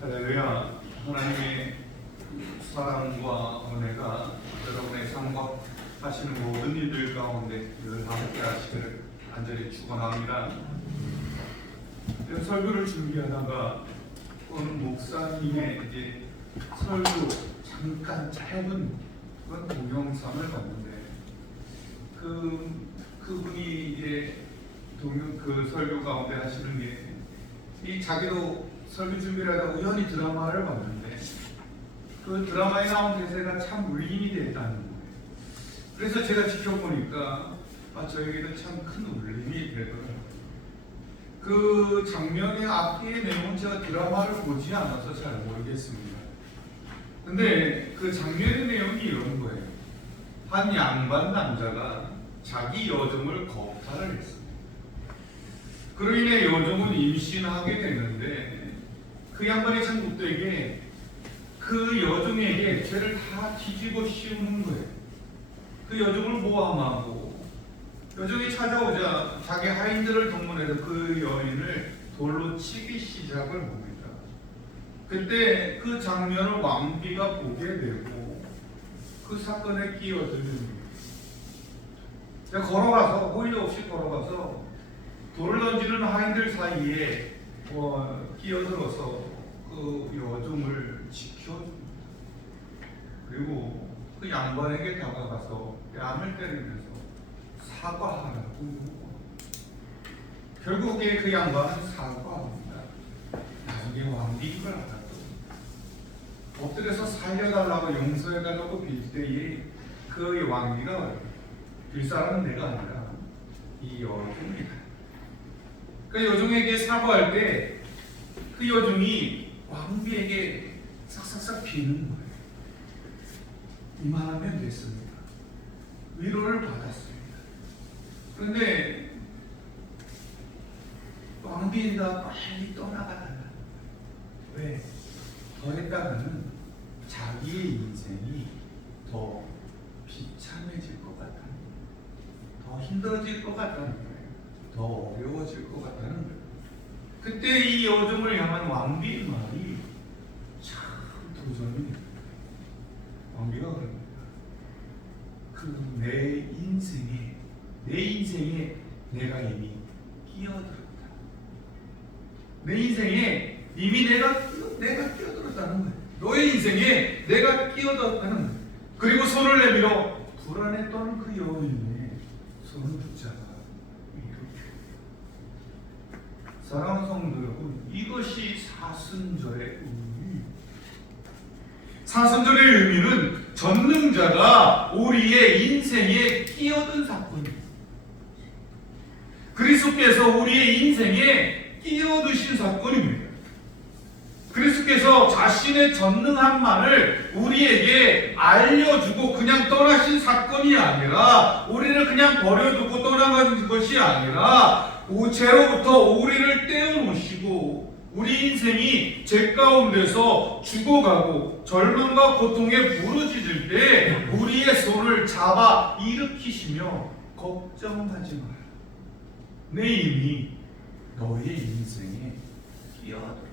할렐루야. 하나님의 사랑과 은혜가 여러분의 삶과 하시는 모든 일들 가운데 늘 함께 하시기를 간절히 축원합니다. 설교를 준비하다가 어느 목사님의 이제 설교 잠깐 짧은 그런 동영상을 봤는데 그분이 이제 그 설교 가운데 하시는 게 이 자기도 설교 준비를 하다 우연히 드라마를 봤는데 그 드라마에 나온 대사가 참 울림이 됐다는 거예요. 그래서 제가 지켜보니까 저에게도 참 큰 울림이 되더라고요. 그 장면의 앞뒤의 내용은 제가 드라마를 보지 않아서 잘 모르겠습니다. 근데 그 장면의 내용이 이런 거예요. 한 양반 남자가 자기 여종을 거부를 했습니다. 그로 인해 여종은 임신하게 되는데 그 양반이 참 못되게 그 여종에게 죄를 다 뒤집어 씌우는 거예요. 그 여종을 모함하고 여종이 찾아오자 자기 하인들을 동원해서 그 여인을 돌로 치기 시작을 합니다. 그때 그 장면을 왕비가 보게 되고 그 사건에 끼어듭니다. 걸어가서 호의 없이 걸어가서 돌을 던지는 하인들 사이에 끼어들어서 그 여종을 지켜줍니다. 그리고 그 양반에게 다가가서 뺨을 때리면서 사과하라고. 결국에 그 양반은 사과합니다. 나중에 왕비 이걸 알았고 엎드려서 살려달라고 용서해달라고 빌 때에 그 왕비가 빌 사람은 내가 아니라 이 여종이다. 그 여종에게 사과할 때 그 여종이 왕비에게 싹싹싹 비는 거예요. 이만하면 됐습니다. 위로를 받았습니다. 그런데 왕비가 빨리 떠나가다가 왜? 더 했다가는 자기의 인생이 더 비참해질 것 같다는 거예요. 더 힘들어질 것 같다는 거예요. 더 어려워질 것 같다는 거예요. 그때 이 여종을 향한 왕비의 말이 참 도전이 됩니다. 왕비가 그럽니다. 내 인생에 내가 이미 끼어들었다. 내 인생에 이미 내가 끼어들었다는 거예요. 너의 인생에 내가 끼어들었다는 거예요. 그리고 손을 내밀어 불안했던 그 여인의 손을 붙잡아 이렇게. 사랑하는 성도 여러분, 이것이 사순절의 의미. 사순절의 의미는 전능자가 우리의 인생에 끼어든 사건입니다. 그리스도께서 우리의 인생에 끼어드신 사건입니다. 그리스도께서 자신의 전능함만을 우리에게 알려주고 그냥 떠나신 사건이 아니라 우리를 그냥 버려두고 떠나가는 것이 아니라 죄로부터 우리를 떼어놓으시고 우리 인생이 죄 가운데서 죽어가고 절망과 고통에 부르짖을 때 우리의 손을 잡아 일으키시며 걱정하지 마라. 내 이미 너의 인생에 끼어들었다.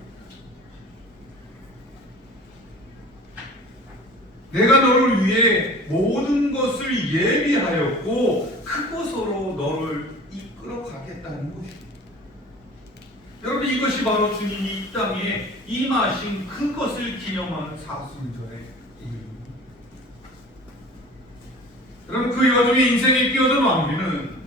내가 너를 위해 모든 것을 예비하였고 그곳으로 너를 이끌어 가겠다는 것입니다. 여러분, 이것이 바로 주님이 이 땅에 임하신 그것을 기념하는 사순절의 의미입니다. 여러분, 그 여종의 인생에 끼어든 왕비는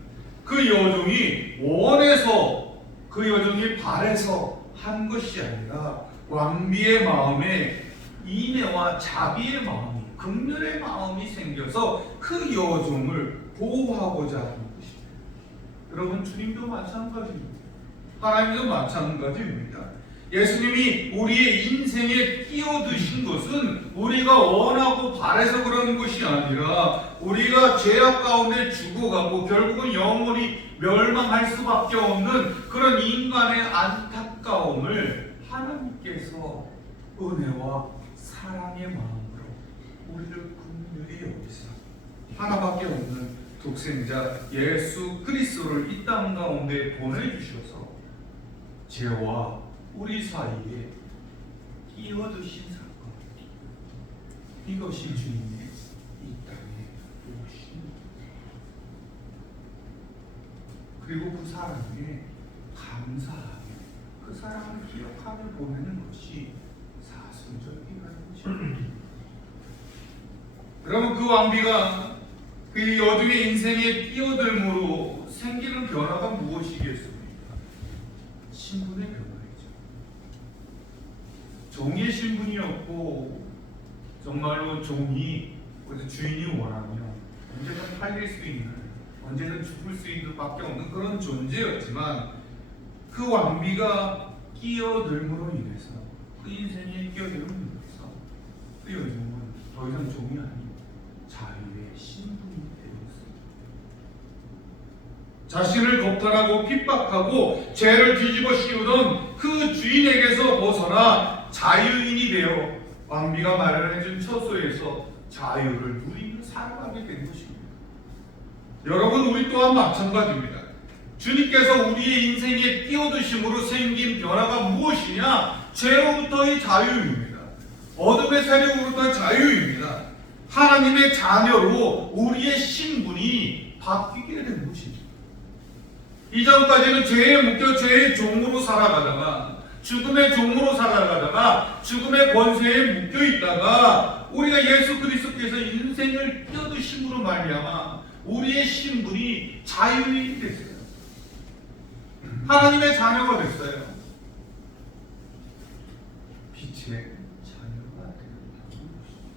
그 여종이 원해서 그 여종이 바래서 한 것이 아니라 왕비의 마음에 인애와 자비의 마음이, 긍휼의 마음이 생겨서 그 여종을 보호하고자 하는 것입니다. 여러분, 주님도 마찬가지입니다. 하나님도 마찬가지입니다. 예수님이 우리의 인생에 끼어드신 것은 우리가 원하고 바래서 그러는 것이 아니라 우리가 죄악 가운데 죽어가고 결국은 영원히 멸망할 수밖에 없는 그런 인간의 안타까움을 하나님께서 은혜와 사랑의 마음으로 우리를 긍휼히 여기사 하나밖에 없는 독생자 예수 그리스도를 이 땅 가운데 보내주셔서 죄와 우리 사이에 끼어드신 사건, 이것이 주님의 이 땅에 오신, 그리고 그 사람에게 감사하며 그 사람을 기억하며 보내는 것이 사순절기라는 것입니다. 여러분, 그 왕비가 그 어둠의 인생에 끼어들므로 생기는 변화가 무엇이겠습니까? 신분의 변화이죠. 종의 신분이었고, 정말로 종이 주인이 원하면 언제든 팔릴 수 있는, 언제든 죽을 수 있는 밖에 없는 그런 존재였지만, 그 왕비가 끼어들므로 인해서, 그 인생에 끼어들므로 인해서 그 여종은 더 이상 종이 아닌 자유의 신분이 되었습니다. 자신을 겁탈하고 핍박하고 죄를 뒤집어 씌우던 그 주인에게서 벗어나 자유인이 되어 왕비가 마련해준 처소에서 자유를 누리며 살아가게 된 것입니다. 여러분, 우리 또한 마찬가지입니다. 주님께서 우리의 인생에 끼어드심으로 생긴 변화가 무엇이냐? 죄로부터의 자유입니다. 어둠의 세력으로부터의 자유입니다. 하나님의 자녀로 우리의 신분이 바뀌게 된 것입니다. 이전까지는 죄에 묶여 죄의 종으로 살아가다가, 죽음의 종으로 살아가다가, 죽음의 권세에 묶여 있다가, 우리가 예수 그리스도께서 인생을 끼어드심으로 말미암아 우리의 신분이 자유인이 됐어요. 하나님의 자녀가 됐어요. 빛의 자녀가 되었다는 것입니다.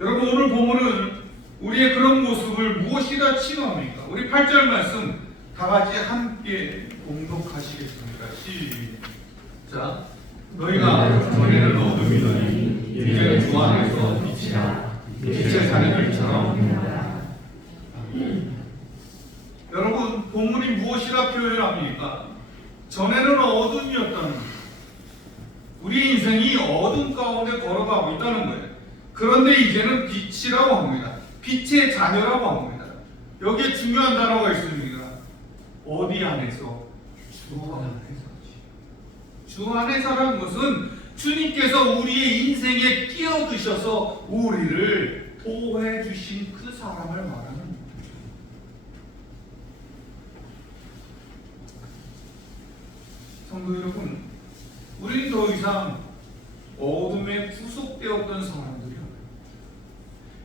여러분, 오늘 본문은 우리의 그런 모습을 무엇이라 칭합니까? 우리 8절 말씀 다 같이 함께 봉독하시겠습니다. 시작. 너희가 전에는 어둠이더니 이제는 주 안에서 빛이라. 빛의 자녀들처럼. 여러분, 본문이 무엇이라 표현합니까? 전에는 어둠이었다는 거예요. 우리 인생이 어둠 가운데 걸어가고 있다는 거예요. 그런데 이제는 빛이라고 합니다. 빛의 자녀라고 합니다. 여기에 중요한 단어가 있습니다. 어디 안에서? 주 안에서지. 주 안에서라는 것은 주님께서 우리의 인생에 끼어드셔서 우리를 보호해 주신 그 사람을 말하는 거예요. 성도 여러분, 우리는 더 이상 어둠에 구속되었던 사람들이요,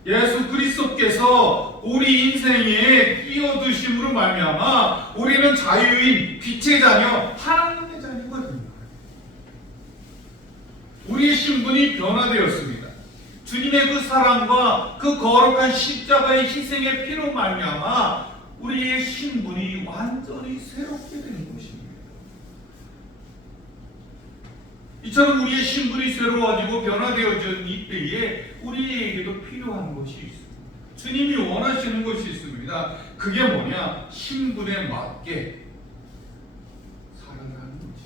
예수 그리스도께서 우리 인생에 끼어드심으로 말미암아 우리는 자유인, 빛의 자녀, 하나님의 자녀가 됩니다. 우리의 신분이 변화되었습니다. 주님의 그 사랑과 그 거룩한 십자가의 희생의 피로 말미암아 우리의 신분이 완전히 새롭게 된 것입니다. 이처럼 우리의 신분이 새로워지고 변화되어진 이때에 우리에게도 필요한 것이 있습니다. 주님이 원하시는 것이 있습니다. 그게 뭐냐? 신분에 맞게 살아가는 것입니다.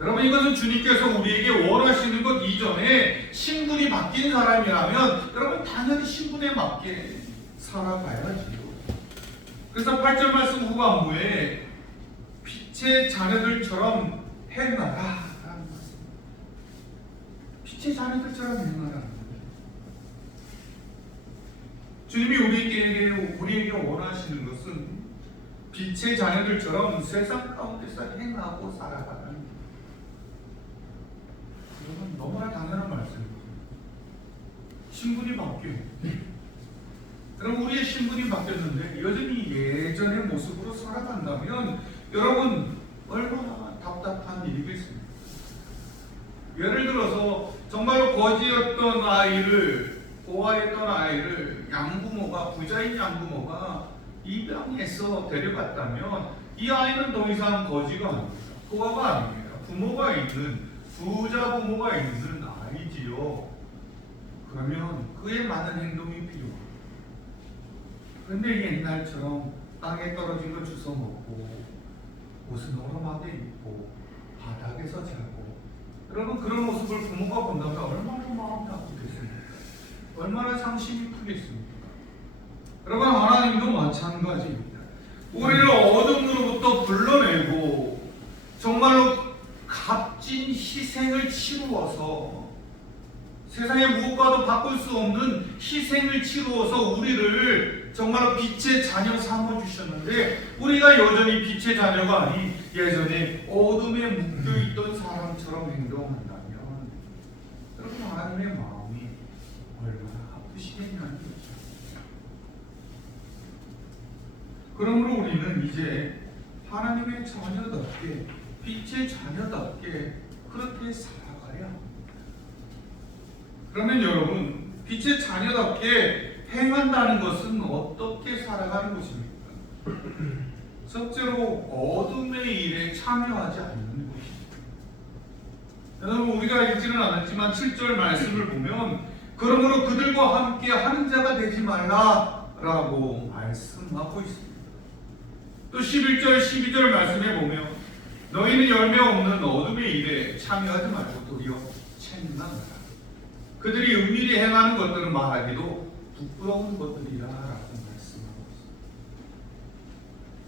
여러분, 이것은 주님께서 우리에게 원하시는 것 이전에 신분이 바뀐 사람이라면 여러분 당연히 신분에 맞게 살아가야지요. 그래서 8절 말씀 후반부에 빛의 자녀들처럼 행하라 라는 말씀. 빛의 자녀들처럼 행하라는 거예요. 주님이 우리에게 원하시는 것은 빛의 자녀들처럼 세상 가운데서 행하고 살아가는 거예요. 이건 너무나 당연한 말씀입니다. 신분이 바뀌어요. 그럼 우리의 신분이 바뀌었는데 여전히 예전의 모습으로 살아간다면 여러분 얼마나 답답한 일이겠습니까? 예를 들어서 정말로 거지였던 아이를, 고아였던 아이를 양부모가, 부자인 양부모가 입양해서 데려갔다면 이 아이는 더 이상 거지가 아닙니다. 고아가 아닙니다. 부모가 있는, 부자 부모가 있는 아이지요. 그러면 그에 맞는 행동이 필요합니다. 그런데 옛날처럼 땅에 떨어진 거 주워 먹고 옷은 오염하게 입고 바닥에서 자고, 여러분 그런 모습을 부모가 본다면 얼마나 마음이 아프겠습니까? 얼마나 상심이 크겠습니까? 여러분, 하나님도 마찬가지입니다. 우리를 어둠으로부터 불러내고 정말로 값진 희생을 치루어서 세상의 무엇과도 바꿀 수 없는 희생을 치루어서 우리를 정말로 빛의 자녀 삼아주셨는데 우리가 여전히 빛의 자녀가 아닌 예전에 어둠에 묶여있던 사람처럼 행동한다면 여러분 하나님의 마음이 얼마나 아프시겠냐는 거죠. 그러므로 우리는 이제 하나님의 자녀답게 빛의 자녀답게 그렇게 살아가야 합니다. 그러면 여러분 빛의 자녀답게 행한다는 것은 어떻게 살아가는 것입니까? 첫째로 어둠의 일에 참여하지 않는 것입니다. 여러분 우리가 읽지는 않았지만 7절 말씀을 보면 그러므로 그들과 함께 하는 자가 되지 말라라고 말씀하고 있습니다. 또 11절 12절 말씀에 보면 너희는 열매 없는 어둠의 일에 참여하지 말고 도리어 책망하라. 그들이 은밀히 행하는 것들은 말하기도 부끄러운 것들이라 라고 말씀하고 있습니다.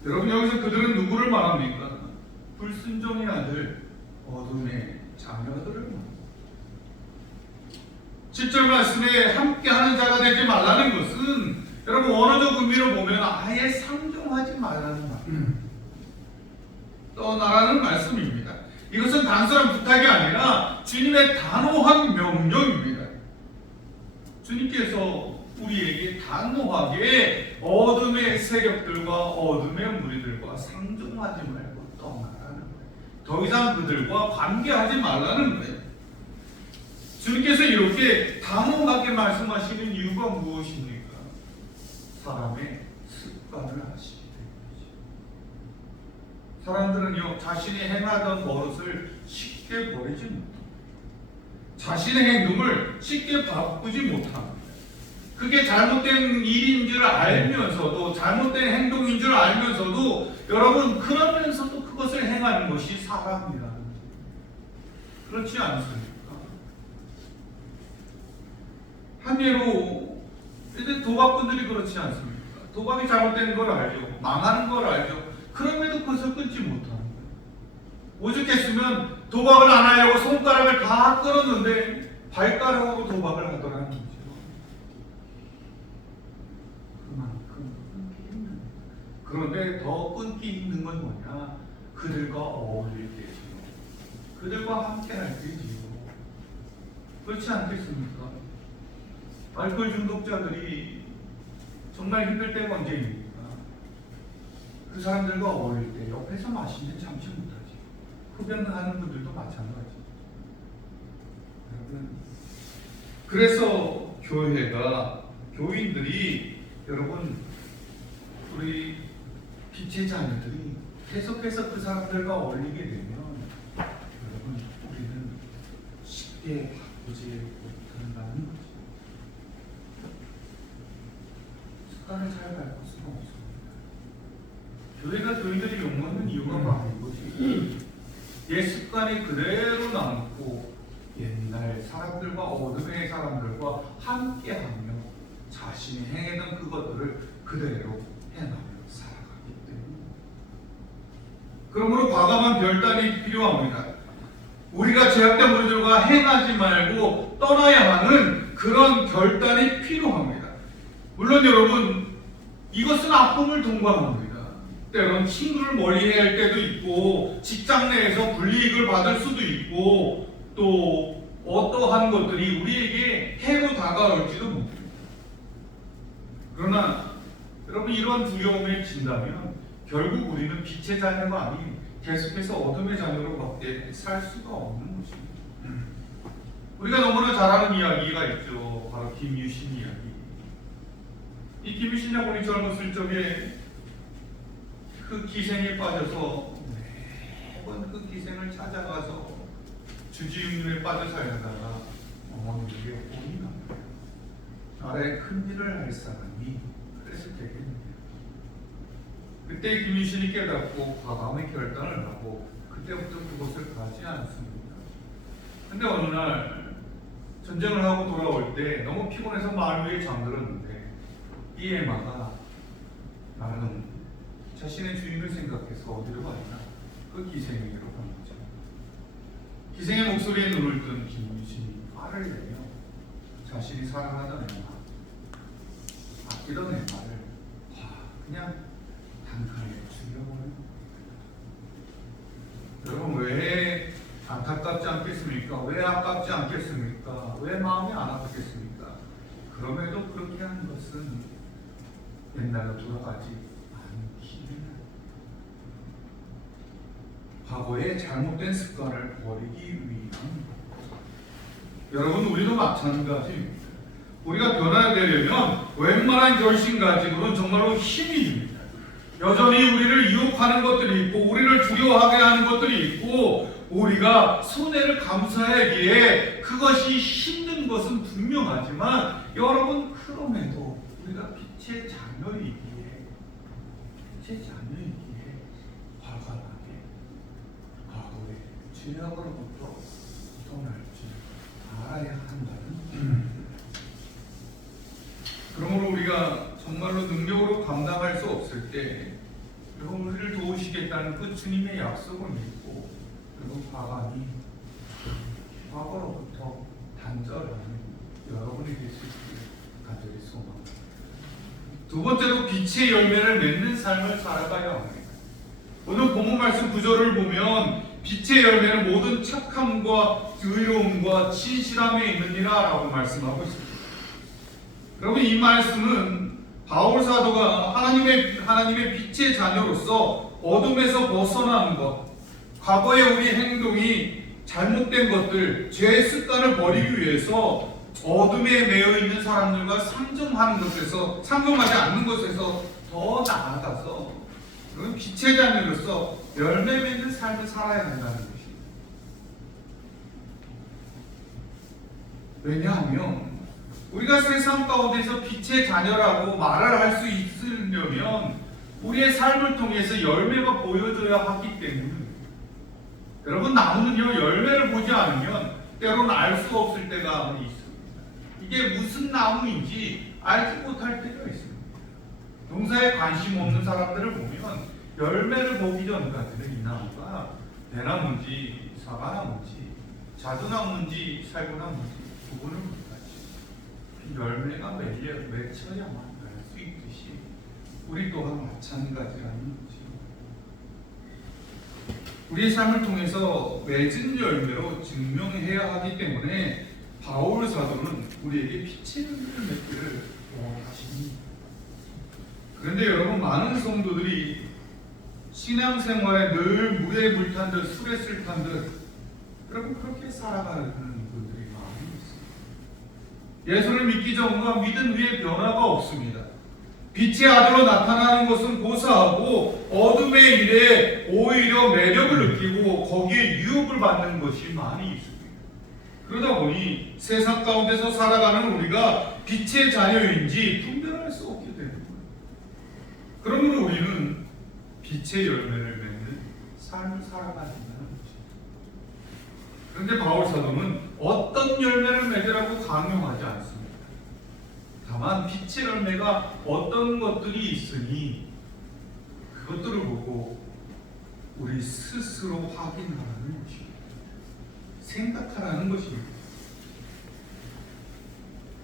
여러분 여기서 그들은 누구를 말합니까? 불순종의 아들 어둠의 자녀들을 말합니다. 7절 말씀에 함께하는 자가 되지 말라는 것은 여러분 원어적 의미로 보면 아예 상종하지 말라는 말, 떠나라는 말씀입니다. 이것은 단순한 부탁이 아니라 주님의 단호한 명령입니다. 주님께서 우리에게 단호하게 어둠의 세력들과 어둠의 무리들과 상종하지 말고 떠나라는 거예요. 더 이상 그들과 관계하지 말라는 거예요. 주님께서 이렇게 단호하게 말씀하시는 이유가 무엇입니까? 사람의 습관을 아시기 때문이죠. 사람들은요 자신이 행하던 버릇을 쉽게 버리지 못합니다. 자신의 행동을 쉽게 바꾸지 못합니다. 그게 잘못된 일인 줄 알면서도 잘못된 행동인 줄 알면서도 여러분 그러면서도 그것을 행하는 것이 사람이라는 거예요. 그렇지 않습니까? 한 예로 이제 도박꾼들이 그렇지 않습니까? 도박이 잘못된 걸 알죠. 망하는 걸 알죠. 그럼에도 그것을 끊지 못하는 거예요. 오죽했으면 도박을 안 하려고 손가락을 다 끊었는데 발가락으로 도박을 하더라는 거죠. 그만큼 끊기 힘든 거예요. 그런데 더 끊기 힘든 건 뭐냐? 그들과 어울릴 때지요. 그들과 함께 할 때지요. 그렇지 않겠습니까? 알코올 중독자들이 정말 힘들 때가 언제입니까? 그 사람들과 어울릴 때 옆에서 마시면 참지 못하지. 흡연하는 분들도 마찬가지. 여러분, 그래서 교회가 교인들이 여러분 우리 빛의 자녀들이 계속해서 그 사람들과 어울리게 되면 여러분 우리는 쉽게 바꾸지 못한다는 거죠. 습관을 잘 바꿀 수가 없습니다. 교회가 교인들이 욕먹는 이유가 바로 이거지. 옛 습관이 그대로 남고 옛날 사람들과 어둠의 사람들과 함께하며 자신이 행했던 그것들을 그대로 행하며 살아가기 때문에 그러므로 과감한 결단이 필요합니다. 우리가 제약된 우리들과 행하지 말고 떠나야 하는 그런 결단이 필요합니다. 물론 여러분 이것은 아픔을 동반합니다. 때론 친구를 멀리해야 할 때도 있고 직장 내에서 불이익을 받을 수도 있고 또 어떠한 것들이 우리에게 해로 다가올지도 모릅니다. 그러나 여러분 이러한 두려움에 진다면 결국 우리는 빛의 자녀가 아닌 계속해서 어둠의 자녀로밖에 살 수가 없는 것입니다. 우리가 너무나 잘 아는 이야기가 있죠. 바로 김유신 이야기. 이 김유신 장군이 젊었을 적에 그 기생에 빠져서 매번 그 기생을 찾아가서 주지육류에 빠져 살다가 어머니에게 혼이 납니다. 나라에 큰 일을 할 사람이 그래서 되겠느냐. 그때 김유신이 깨닫고 과감히 결단을 하고 그때부터 그곳을 가지 않습니다. 근데 어느 날 전쟁을 하고 돌아올 때 너무 피곤해서 말 위에 잠들었는데 이 에마가 나는 자신의 주인을 생각해서 어디로 가냐? 그 기생에게로 간 거죠. 기생의 목소리에 눈을 뜬 김유신이 화를 내며 자신이 사랑하던 애마, 아끼던 애마를 그냥 단칼에 죽여버려요. 여러분, 왜 안타깝지 않겠습니까? 왜 아깝지 않겠습니까? 왜 마음이 안 아프겠습니까? 그럼에도 그렇게 하는 것은 옛날로 돌아가지 않기는 해요. 과거의 잘못된 습관을 버리기 위한. 여러분, 우리도 마찬가지입니다. 우리가 변화되려면 웬만한 결심 가지고는 정말로 힘이 듭니다. 여전히 우리를 유혹하는 것들이 있고, 우리를 두려워하게 하는 것들이 있고, 우리가 손해를 감수하기에 그것이 힘든 것은 분명하지만, 여러분, 그럼에도 우리가 빛의 자녀이기에 화가 나게 과거의 죄악으로부터 떠날지 알아야 한다는. 그러므로 우리가 정말로 능력으로 감당할 수 없을 때 여러분, 우리를 도우시겠다는 그 주님의 약속을 믿고, 그리고 과감히 과거로부터 단절하는 여러분이 될 수 있기를 간절히 소망합니다. 두 번째로 빛의 열매를 맺는 삶을 살아가야 합니다. 오늘 본문 말씀 구절을 보면 빛의 열매는 모든 착함과 의로움과 진실함에 있느니라 라고 말씀하고 있습니다. 여러분, 이 말씀은 바울 사도가 하나님의 빛의 자녀로서 어둠에서 벗어나는 것, 과거의 우리 행동이 잘못된 것들, 죄의 습관을 버리기 위해서 어둠에 매여 있는 사람들과 상종하지 않는 것에서 더 나아가서 빛의 자녀로서 열매 맺는 삶을 살아야 한다는 것입니다. 왜냐하면 우리가 세상 가운데서 빛의 자녀라고 말을 할 수 있으려면 우리의 삶을 통해서 열매가 보여져야 하기 때문에, 여러분, 나무는요, 열매를 보지 않으면 때로는 알 수 없을 때가 있습니다. 이게 무슨 나무인지 알지 못할 때가 있습니다. 농사에 관심 없는 사람들을 보면 열매를 보기 전까지는 이 나무가 대나무인지 사과나무인지 자두나무인지 살구나무인지 구분을 못하지. 열매가 맺혀야만 알 수 있듯이 우리 또한 마찬가지라는 거죠. 우리의 삶을 통해서 맺은 열매로 증명해야 하기 때문에 바울 사도는 우리에게 빛의 열매를 맺기를 원하십니다. 그런데 여러분, 많은 성도들이 신앙생활에 늘 물에 물탄 듯 술에 술탄 듯 여러분, 그렇게 살아가는 분들이 많이 있습니다. 예수를 믿기 전과 믿은 후에 변화가 없습니다. 빛의 아들로 나타나는 것은 고사하고 어둠의 일에 오히려 매력을 느끼고 거기에 유혹을 받는 것이 많이 있습니다. 그러다 보니 세상 가운데서 살아가는 우리가 빛의 자녀인지 분별할 수 없게 되는 거예요. 그러므로 우리는 빛의 열매를 맺는 삶을 살아가야 한다는 것입니다. 그런데 바울 사도는 어떤 열매를 맺으라고 강요하지 않습니다. 다만 빛의 열매가 어떤 것들이 있으니 그것들을 보고 우리 스스로 확인하라는 것입니다. 생각하라는 것입니다.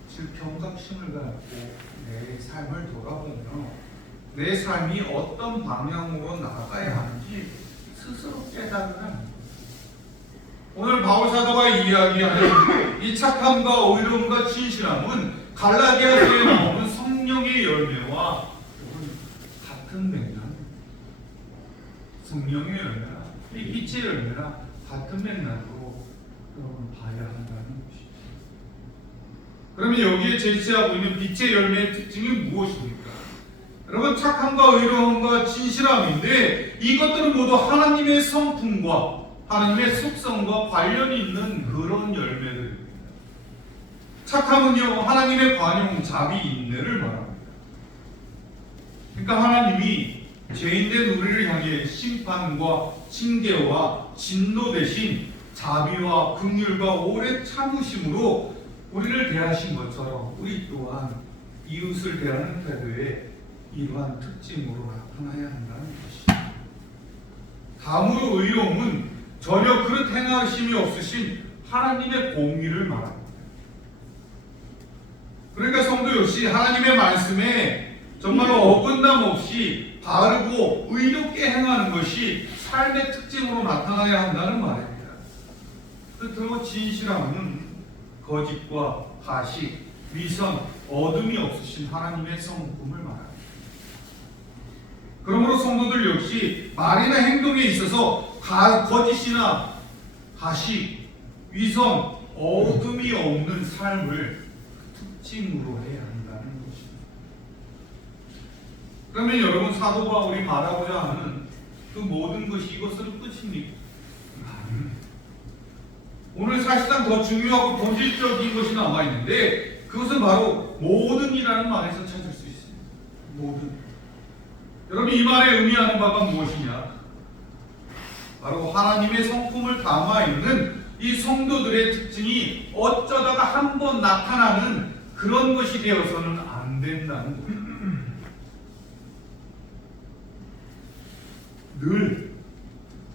즉, 경각심을 갖고 내 삶을 돌아보며 내 삶이 어떤 방향으로 나아가야 하는지 스스로 깨달으라는 것입니다. 오늘 바울 사도가 이야기하는 이 착함과 의로움과 진실함은 갈라디아서에 나오는 성령의 열매와 같은 맥락, 성령의 열매라 이 빛의 열매라 같은 맥락으로 여러분 봐야 한다는 것이죠. 그러면 여기에 제시하고 있는 빛의 열매의 특징이 무엇입니까? 여러분, 착함과 의로움과 진실함인데 이것들은 모두 하나님의 성품과 하나님의 속성과 관련이 있는 그런 열매들입니다. 착함은요, 하나님의 관용, 자비, 인내를 말합니다. 그러니까 하나님이 죄인된 우리를 향해 심판과 징계와 진노 대신 자비와 긍휼과 오래 참으심으로 우리를 대하신 것처럼 우리 또한 이웃을 대하는 태도에 이러한 특징으로 나타나야 한다는 것입니다. 다음으로 의로움은 전혀 그릇 행하심이 없으신 하나님의 공의를 말합니다. 그러니까 성도 역시 하나님의 말씀에 정말로 어긋남 없이 바르고 의롭게 행하는 것이 삶의 특징으로 나타나야 한다는 말입니다. 끝으로 진실함은 거짓과 가식, 위선, 어둠이 없으신 하나님의 성품을 말합니다. 그러므로 성도들 역시 말이나 행동에 있어서 거짓이나 가식, 위선, 어둠이 없는 삶을 특징으로 해야 한다는 것입니다. 그러면 여러분, 사도 바울이 말하고자 하는 그 모든 것이 이것으로 끝입니까? 오늘 사실상 더 중요하고 본질적인 것이 남아있는데 그것은 바로 모든이라는 말에서 찾을 수 있습니다. 모든. 여러분, 이 말에 의미하는 바가 무엇이냐? 바로 하나님의 성품을 담아있는 이 성도들의 특징이 어쩌다가 한번 나타나는 그런 것이 되어서는 안 된다는 거예요.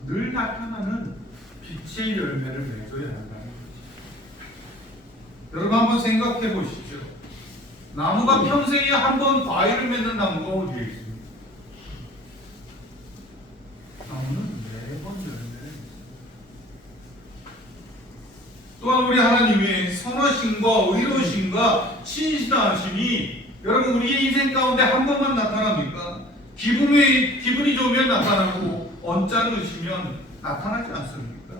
늘 나타나는 빛의 열매를 맺어야 한다는 거죠. 여러분, 한번 생각해 보시죠. 나무가 평생에 한 번 과일을 맺는 나무가 어디에 있습니까? 나무는 매번 열매를 맺습니다. 또한 우리 하나님의 선하심과 의로우심과 신실하심이 여러분 우리의 인생 가운데 한 번만 나타납니까? 기분이 좋으면 나타나고 언짢으시면 나타나지 않습니까?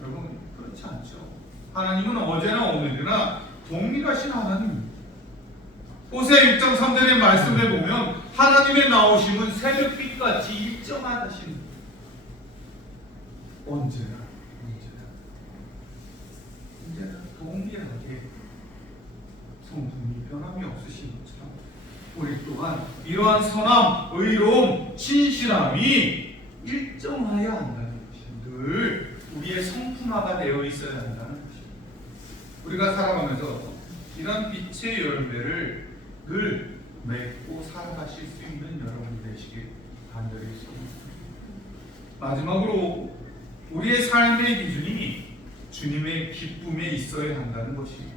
여러분, 그렇지 않죠. 하나님은 어제나 오늘이나 동일하신 하나님입니다. 호세아 6장 3절의 말씀에 보면 하나님의 나오심은 새벽빛같이 일정하신 언제나 동일하게 성품이 변함이 없으신 것처럼 우리 또한 이러한 선함, 의로움, 신실함이 일정하여야 한다는 것입니다. 늘 우리의 성품화가 되어 있어야 한다는 것입니다. 우리가 살아가면서 이런 빛의 열매를 늘 맺고 살아가실 수 있는 여러분이 되시길 간절히 소원합니다. 마지막으로 우리의 삶의 기준이 주님의 기쁨에 있어야 한다는 것입니다.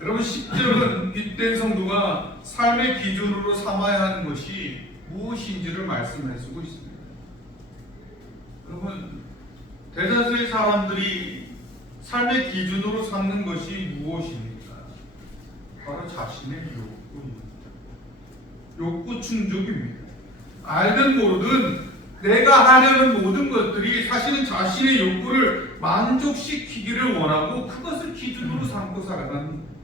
여러분, 10절은 빛된 성도가 삶의 기준으로 삼아야 하는 것이 무엇인지를 말씀해주고 있습니다. 여러분, 대다수의 사람들이 삶의 기준으로 삼는 것이 무엇입니까? 바로 자신의 욕구입니다. 욕구 충족입니다. 알든 모르든 내가 하려는 모든 것들이 사실은 자신의 욕구를 만족시키기를 원하고 그것을 기준으로 삼고 살아가는 겁니다.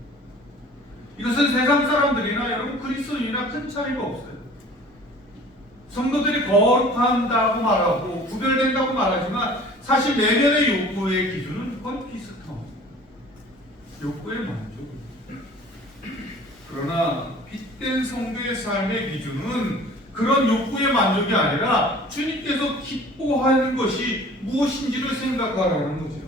이것은 세상 사람들이나 여러분 그리스도인이나 큰 차이가 없어요. 성도들이 거룩한다고 말하고 구별된다고 말하지만 사실 내면의 욕구의 기준은 거의 비슷합니다. 욕구의 만족입니다. 그러나 빛된 성도의 삶의 기준은 그런 욕구의 만족이 아니라 주님께서 기뻐하는 것이 무엇인지를 생각하라는 거죠.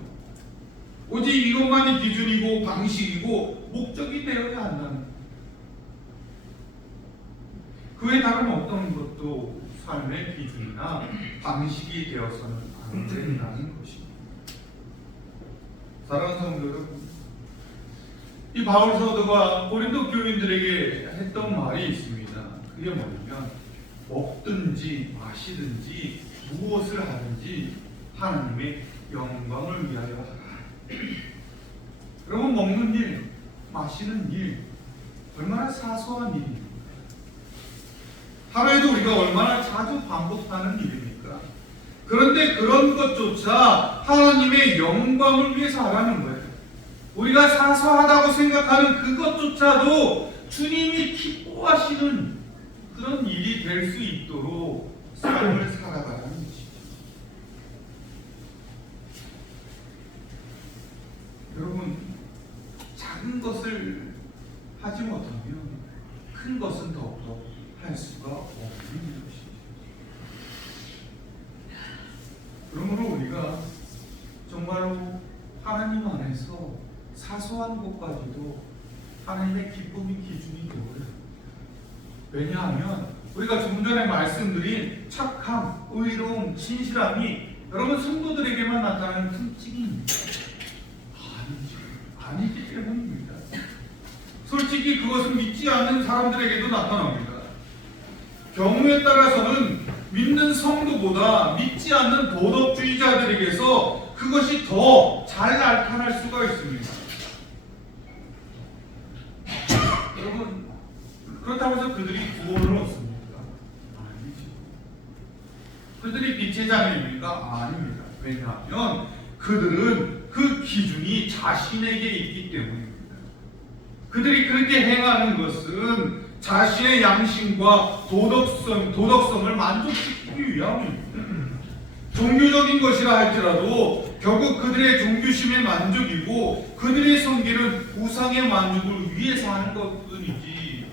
오직 이것만이 기준이고 방식이고 목적이 되어야 한다는 거예요. 그 외 다른 어떤 것도 삶의 기준이나 방식이 되어서는 안 된다는 것입니다. 사랑하는 성도 여러분, 이 바울 사도가 고린도 교인들에게 했던 말이 있습니다. 그게 뭐냐면 먹든지 마시든지 무엇을 하든지 하나님의 영광을 위하여 하라. 여러분, 먹는 일, 마시는 일 얼마나 사소한 일입니까? 하루에도 우리가 얼마나 자주 반복하는 일입니까? 그런데 그런 것조차 하나님의 영광을 위해서 하라는 거예요. 우리가 사소하다고 생각하는 그것조차도 주님이 기뻐하시는 그런 일이 될 수 있도록 삶을 살아가라는 것이죠. 여러분, 작은 것을 하지 못하면 큰 것은 더욱더 할 수가 없는 것이죠. 그러므로 우리가 정말로 하나님 안에서 사소한 것까지도 하나님의 기쁨이 기준이 되어요. 왜냐하면 우리가 조금 전에 말씀드린 착함, 의로움, 진실함이 여러분 성도들에게만 나타나는 특징입니다. 아니기 때문입니다. 솔직히 그것은 믿지 않는 사람들에게도 나타납니다. 경우에 따라서는 믿는 성도보다 믿지 않는 도덕주의자들에게서 그것이 더 잘 나타날 수가 있습니다. 여러분, 그렇다고 해서 그들이 구원을 얻습니까? 아니죠. 그들이 빛의 자녀입니까? 아닙니다. 왜냐하면 그들은 그 기준이 자신에게 있기 때문입니다. 그들이 그렇게 행하는 것은 자신의 양심과 도덕성을 만족시키기 위함입니다. 종교적인 것이라 할지라도 결국 그들의 종교심의 만족이고 그들의 성기는 우상의 만족을 위해서 하는 것뿐이지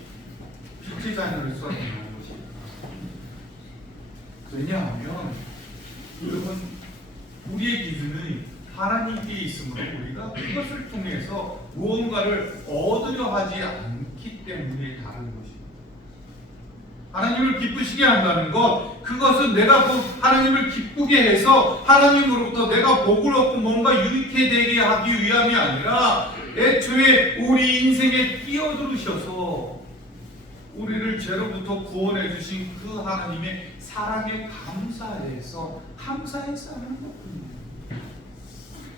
빛의 자녀를 써내는 것입니다. 왜냐하면 여러분 우리의 기준은 하나님께 있으므로 우리가 그것을 통해서 무언가를 얻으려 하지 않기 때문에 다른 것입니다. 하나님을 기쁘시게 한다는 것, 그것은 내가 하나님을 기쁘게 해서 하나님으로부터 내가 복을 얻고 뭔가 유익해 되게 하기 위함이 아니라 애초에 우리 인생에 끼어들으셔서 우리를 죄로부터 구원해 주신 그 하나님의 사랑에 감사해서 하는 것뿐입니다.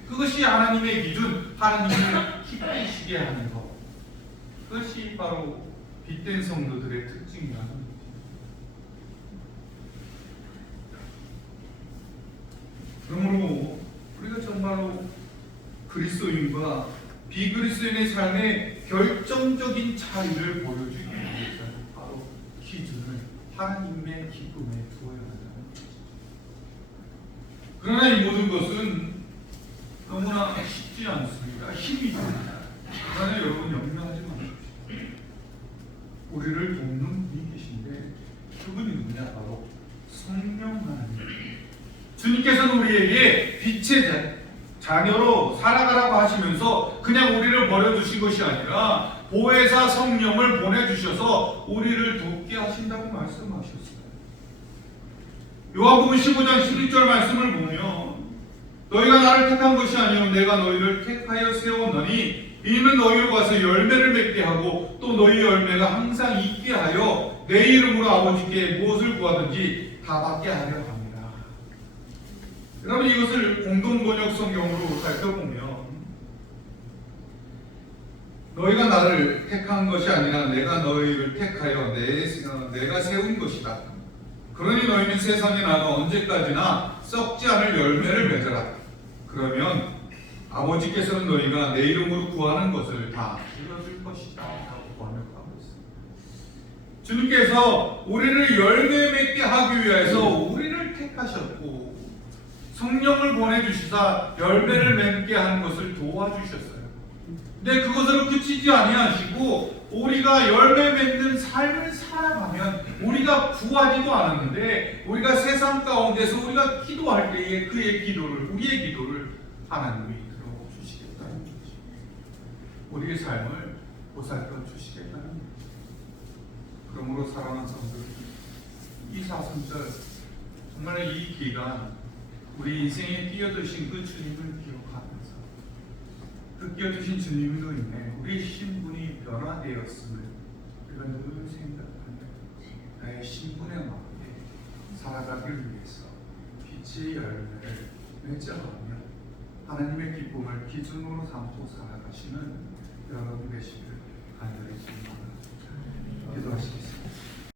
그것이 하나님의 기준, 하나님을 기쁘시게 하는 것. 그것이 바로 빛된 성도들의 특징이라는 거죠. 그러므로 우리가 정말로 그리스도인과 비그리스도인의 삶의 결정적인 차이를 보여주기 위해서 바로 기준을 하나님의 기쁨에 두어야 한다는 것이죠. 그러나 이 모든 것은 너무나 쉽지 않습니다. 힘이 듭니다. 그러나 여러분 염려하지 마십시오. 우리를 돕는 분이 계신데 그분이 누구냐? 바로 성령 하나님. 주님께서는 우리에게 빛의 자녀로 살아가라고 하시면서 그냥 우리를 버려두신 것이 아니라 보혜사 성령을 보내주셔서 우리를 돕게 하신다고 말씀하셨어요. 요한복음 15장 11절 말씀을 보면 너희가 나를 택한 것이 아니요 내가 너희를 택하여 세웠노니 이는 너희로 가서 열매를 맺게 하고 또 너희 열매가 항상 있게 하여 내 이름으로 아버지께 무엇을 구하든지 다 받게 하려 합니다. 여러분 이것을 공동번역 성경으로 살펴보면 너희가 나를 택한 것이 아니라 내가 너희를 택하여 내가 세운 것이다. 그러니 너희는 세상에 나가 언제까지나 썩지 않을 열매를 맺어라. 그러면 아버지께서는 너희가 내 이름으로 구하는 것을 다 이뤄줄 것이다. 라고 번역하고 있습니다. 주님께서 우리를 열매 맺게 하기 위해서 우리를 택하셨고 성령을 보내주시사 열매를 맺게 하는 것을 도와주셨어요. 근데 그것으로 그치지 아니하시고 우리가 열매 맺는 삶을 살아가면 우리가 구하지도 않았는데 우리가 세상 가운데서 우리가 기도할 때에 우리의 기도를 하나님이 들어주시겠다는 거죠. 우리의 삶을 보살펴 주시겠다는 거죠. 그러므로 사랑하는 성도, 이 사순절 정말 이 기간 우리 인생에 뛰어드신 그 주님을 기억하면서 그 뛰어드신 주님으로 인해 우리의 신분이 변화되었음을 우리가 늘 생각하며 나의 신분에 맞게 살아가기를 위해서 빛의 열매를 맺어가며 하나님의 기쁨을 기준으로 삼고 살아가시는 여러분 되시기를 간절히 기도하시겠습니다.